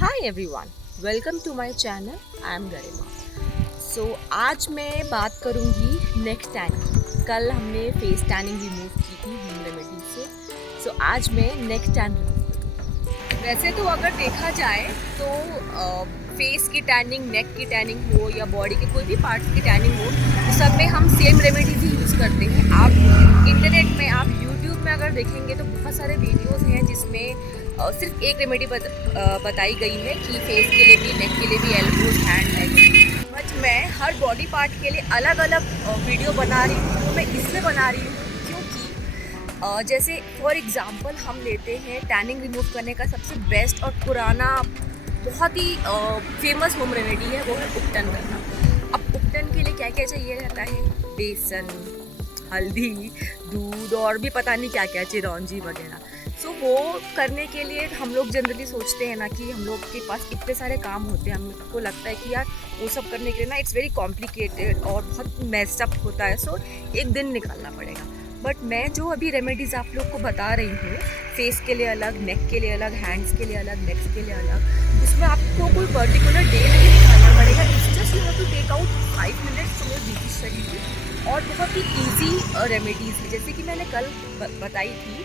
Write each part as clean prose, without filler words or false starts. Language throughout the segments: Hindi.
Hi everyone, welcome to my channel. I am Garima. So आज मैं बात करूंगी नेक टैनिंग। कल हमने फेस टैनिंग रिमूव की थी होम रेमेडी से। आज मैं नेक टैन रिमूव करूंगी। वैसे तो अगर देखा जाए तो फेस की टैनिंग, नेक की टैनिंग हो या बॉडी के कोई भी पार्ट्स की टैनिंग हो, तो सब में हम सेम रेमेडीज ही यूज़ करते हैं। आप इंटरनेट में, आप यूट्यूब में अगर देखेंगे तो बहुत सारे वीडियोज़ हैं जिसमें सिर्फ एक रेमेडी बताई गई है कि फेस के लिए भी, नेक के लिए भी, एल्बोज, हैंड, लेग। बट मैं हर बॉडी पार्ट के लिए अलग अलग वीडियो बना रही हूँ। तो मैं इसलिए बना रही हूँ क्योंकि जैसे फॉर एग्ज़ाम्पल हम लेते हैं टैनिंग रिमूव करने का सबसे बेस्ट और पुराना, बहुत ही फेमस होम रेमेडी है, वो है उपटन करना। अब उपटन के लिए क्या क्या चाहिए रहता है? बेसन, हल्दी, दूध और भी पता नहीं क्या क्या, चिरौंजी वगैरह। वो करने के लिए हम लोग जनरली सोचते हैं ना कि हम लोग के पास इतने सारे काम होते हैं, हमको लगता है कि यार वो सब करने के लिए ना इट्स वेरी कॉम्प्लिकेटेड और बहुत मेस्ड अप होता है। एक दिन निकालना पड़ेगा। बट मैं जो अभी रेमेडीज़ आप लोग को बता रही हूँ, फेस के लिए अलग, नेक के लिए अलग, हैंड्स के लिए अलग, नेक्स के लिए अलग, उसमें आपको कोई पर्टिकुलर डे नहीं निकालना पड़ेगा। It's just you have to take out 5 minutes from your busy schedule. और बहुत ही ईजी रेमेडीज़ है, जैसे कि मैंने कल बताई थी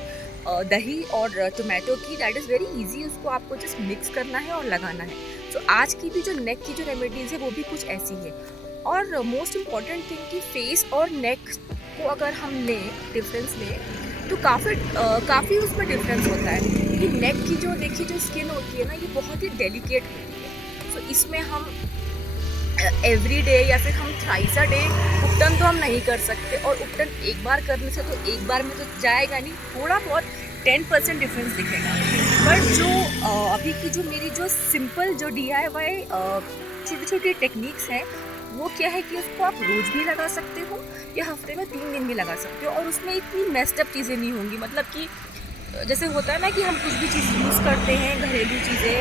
दही और टोमेटो की। That is very easy. उसको आपको जस्ट मिक्स करना है और लगाना है। आज की भी जो नेक की जो रेमेडीज़ है वो भी कुछ ऐसी है। और मोस्ट इम्पॉर्टेंट थिंग कि फेस और नेक को अगर हम लें, डिफरेंस लें, तो काफ़ी उसमें डिफरेंस होता है कि नेक की जो देखिए जो स्किन होती है ना, ये बहुत ही डेलिकेट होती है। इसमें हम एवरी डे या फिर हम थ्राइस अ डे उपटन तो हम नहीं कर सकते। और उपटन एक बार करने से तो एक बार में तो जाएगा नहीं, थोड़ा बहुत 10% डिफरेंस दिखेगा। पर जो अभी की जो मेरी जो सिंपल जो DIY छोटी छोटी टेक्निक्स हैं, वो क्या है कि उसको आप रोज़ भी लगा सकते हो या हफ्ते में 3 दिन भी लगा सकते हो, और उसमें इतनी मेस्ड अप चीज़ें नहीं होंगी। मतलब कि जैसे होता है ना कि हम कुछ भी चीज़ यूज़ करते हैं, घरेलू चीज़ें,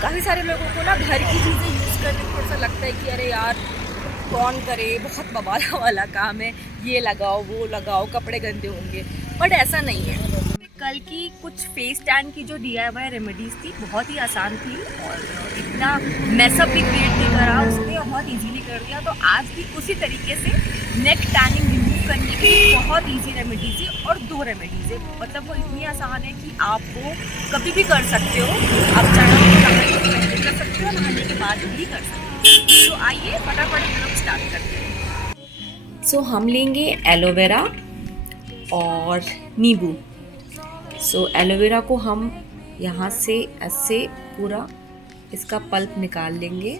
काफ़ी सारे लोगों को ना घर की चीज़ें यूज़ करने में ऐसा लगता है कि अरे यार कौन करे, बहुत बबाला वाला काम है, ये लगाओ वो लगाओ, कपड़े गंदे होंगे। बट ऐसा नहीं है। कल की कुछ फेस टैन की जो DIY रेमेडीज़ थी बहुत ही आसान थी और इतना मैसअप भी क्रिएट नहीं करा उसने, बहुत इजीली कर दिया। तो आज भी उसी तरीके से नेक टैनिंग रिमूव करने की बहुत इजी रेमेडीज़ थी, और 2 रेमेडीज़ है। मतलब वो इतनी आसान है कि आप वो कभी भी कर सकते हो। आप चाहे नहाने से पहले कर सकते हो, नहाने के बाद भी कर सकते हो। तो आइए फटाफट हम लोग स्टार्ट करते हैं। हम लेंगे एलोवेरा और नींबू। एलोवेरा को हम यहाँ से ऐसे पूरा इसका पल्प निकाल लेंगे।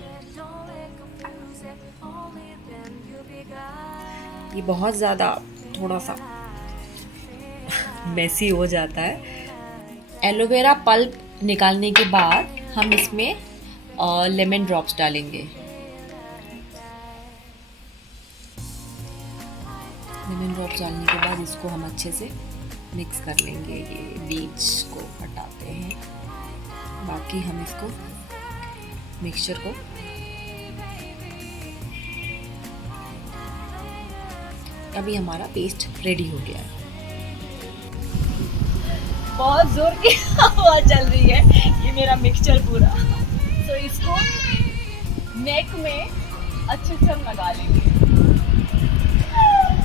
ये बहुत ज़्यादा थोड़ा सा मेसी हो जाता है। एलोवेरा पल्प निकालने के बाद हम इसमें लेमन ड्रॉप्स डालेंगे। लेमन ड्रॉप्स डालने के बाद इसको हम अच्छे से मिक्स कर लेंगे। ये बीज को हटाते हैं, बाकी हम इसको मिक्सचर को अभी हमारा पेस्ट रेडी हो गया है। बहुत जोर की हवा चल रही है, ये मेरा मिक्सचर पूरा। इसको नेक में अच्छे से हम लगा लेंगे।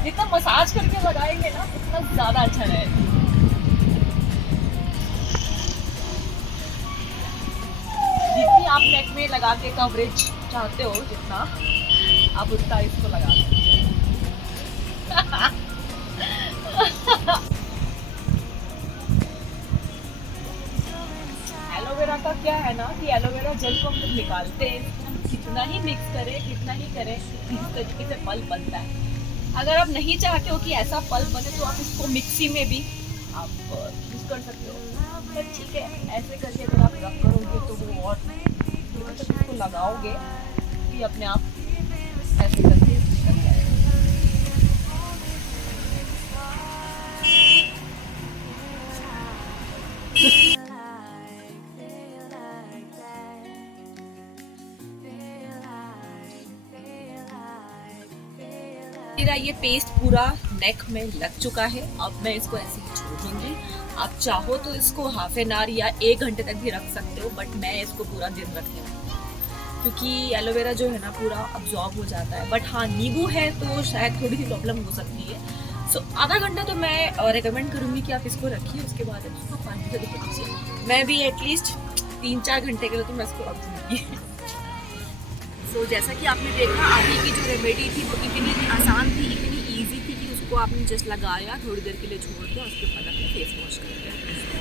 जितना मसाज करके लगाएंगे ना उतना ज़्यादा अच्छा रहेगा। जितनी आप नेक में लगा के कवरेज चाहते हो, जितना आप उतना इसको लगा सकते हो। एलोवेरा का क्या है ना कि एलोवेरा जेल को हम जब निकालते हैं, हम कितना ही मिक्स करें, कितना ही करें, इस तरीके से पल्प बनता है। अगर आप नहीं चाहते हो कि ऐसा पल्प बने, तो आप इसको मिक्सी में भी आप यूज़ कर सकते हो। पर ठीक है, ऐसे करके अगर आप रब करोगे तो वो और जब इसको लगाओगे कि अपने आप ऐसे करके निकल जाएगा। मेरा ये पेस्ट पूरा नेक में लग चुका है। अब मैं इसको ऐसे ही छोड़ दूंगी। आप चाहो तो इसको हाफ एन आवर या 1 घंटे तक भी रख सकते हो, बट मैं इसको पूरा दिन रखने वाली हूँ क्योंकि एलोवेरा जो है ना पूरा अब्जॉर्ब हो जाता है। बट हाँ, नींबू है तो शायद थोड़ी सी प्रॉब्लम हो सकती है। सो आधा घंटा तो मैं रिकमेंड करूँगी कि आप इसको रखिए, उसके बाद इसको पानी से धो दीजिए। मैं भी एटलीस्ट 3-4 घंटे के लिए तो मैं इसको रख दूँगी। सो जैसा कि आपने देखा, आगे की जो रेमेडी थी वो इतनी आसान थी, इतनी ईजी थी कि उसको आपने जस्ट लगाया, थोड़ी देर के लिए छोड़ दिया, उसके बाद आपने फेस वॉश कर दिया।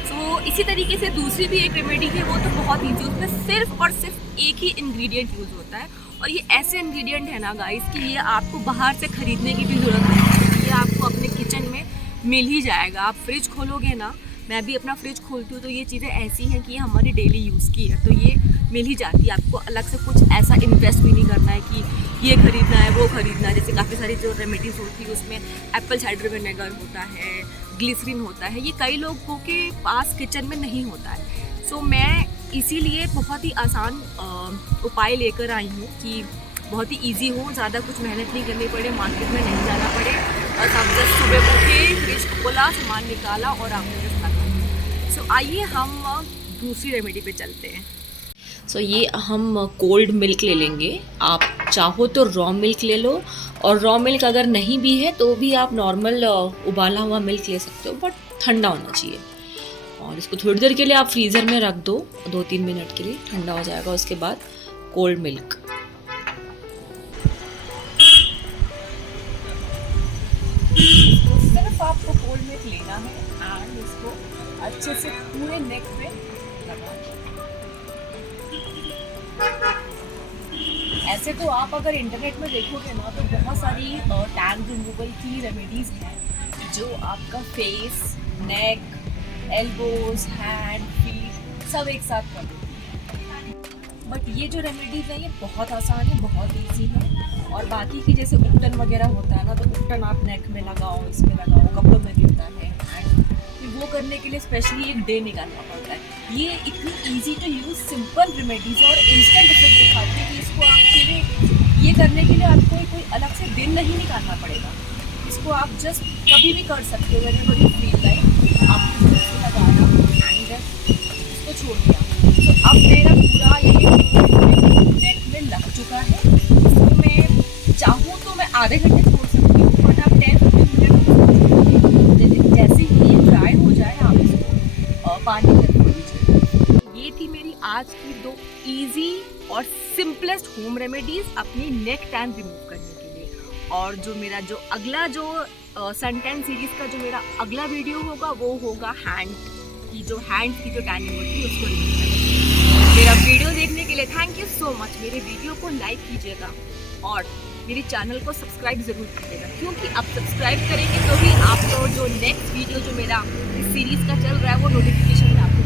सो इसी तरीके से दूसरी भी एक रेमेडी है, वो तो बहुत ईजी, उसमें सिर्फ और सिर्फ एक ही इंग्रेडिएंट यूज़ होता है। और ये ऐसे इंग्रेडिएंट है ना गाइस कि ये आपको बाहर से ख़रीदने की भी ज़रूरत नहीं है, ये आपको अपने किचन में मिल ही जाएगा। आप फ्रिज खोलोगे ना, मैं भी अपना फ्रिज खोलती हूँ तो ये चीज़ें ऐसी हैं कि ये हमारी डेली यूज़ की है, तो ये मिल ही जाती है। आपको अलग से कुछ ऐसा इन्वेस्ट भी नहीं करना है कि ये खरीदना है वो खरीदना है। जैसे काफ़ी सारी जो रेमेडीज़ होती है उसमें एप्पल साइडर विनेगर होता है, ग्लिसरीन होता है, ये कई लोगों के पास किचन में नहीं होता है। सो मैं इसीलिए बहुत ही आसान उपाय लेकर आई हूँ कि बहुत ही ईजी हो, ज़्यादा कुछ मेहनत नहीं करनी पड़े, मार्केट में नहीं जाना पड़े, और आप जस्ट सुबह उठे, फ्रिज खोला, सामान निकाला और आपने जस्ट लगा। सो आइए हम दूसरी रेमेडी पे चलते हैं। सो ये हम कोल्ड मिल्क ले लेंगे। आप चाहो तो रॉ मिल्क ले लो, और रॉ मिल्क अगर नहीं भी है तो भी आप नॉर्मल उबाला हुआ मिल्क ले सकते हो, बट ठंडा होना चाहिए। और इसको थोड़ी देर के लिए आप फ्रीज़र में रख दो, 2-3 मिनट के लिए, ठंडा हो जाएगा। उसके बाद कोल्ड मिल्क, तो सिर्फ आपको कोल्ड मिल्क लेना है एंड इसको अच्छे से पूरे नेक पे लगा। ऐसे तो आप अगर इंटरनेट में देखोगे ना तो बहुत सारी टैन रिमूवल की रेमेडीज़ हैं जो आपका फेस, नेक, एल्बोज, हैंड, फीट सब एक साथ कर देती है। बट ये जो रेमेडीज़ हैं ये बहुत आसान है, बहुत ईजी है। और बाकी की जैसे उपटन वगैरह होता है ना, तो उपटन आप नेक में लगाओ, इसमें लगाओ, कपड़ों में गिरता है, फिर वो करने के लिए स्पेशली एक डे निकालना पड़ता है। ये इतनी easy to use simple remedies और इंस्टेंट इफेक्ट दिखाती है कि इसको आपके लिए, ये करने के लिए आपको कोई अलग से दिन नहीं निकालना पड़ेगा। इसको आप जस्ट कभी भी कर सकते हो, व्हेनेवर यू फील लाइक। आपने इसको लगाया एंड इसको छोड़ दिया, तो अब मेरा पूरा ये नेक में लग चुका है। इसको मैं चाहूँ तो मैं आधे घंटे छोड़ सकती हूँ, बट आप 10-15 मिनट जैसे ही ये ड्राई हो जाए आप इसको पानी में धो लीजिए। ये थी मेरी आज की 2 इजी और सिंपलेस्ट होम रेमेडीज़ अपनी नेक टैन रिमूव करने के लिए। और जो मेरा जो अगला जो सन टैन सीरीज़ का जो मेरा अगला वीडियो होगा वो होगा हैंड की जो टैनिंग होती है उसको रिमूव करने। मेरा वीडियो देखने के लिए थैंक यू सो मच। मेरे वीडियो को लाइक कीजिएगा और मेरे चैनल को सब्सक्राइब ज़रूर कीजिएगा, क्योंकि आप सब्सक्राइब करेंगे तो ही आपको जो नेक्स्ट वीडियो जो मेरा इस सीरीज़ का चल रहा है वो नोटिफिकेशन में आपको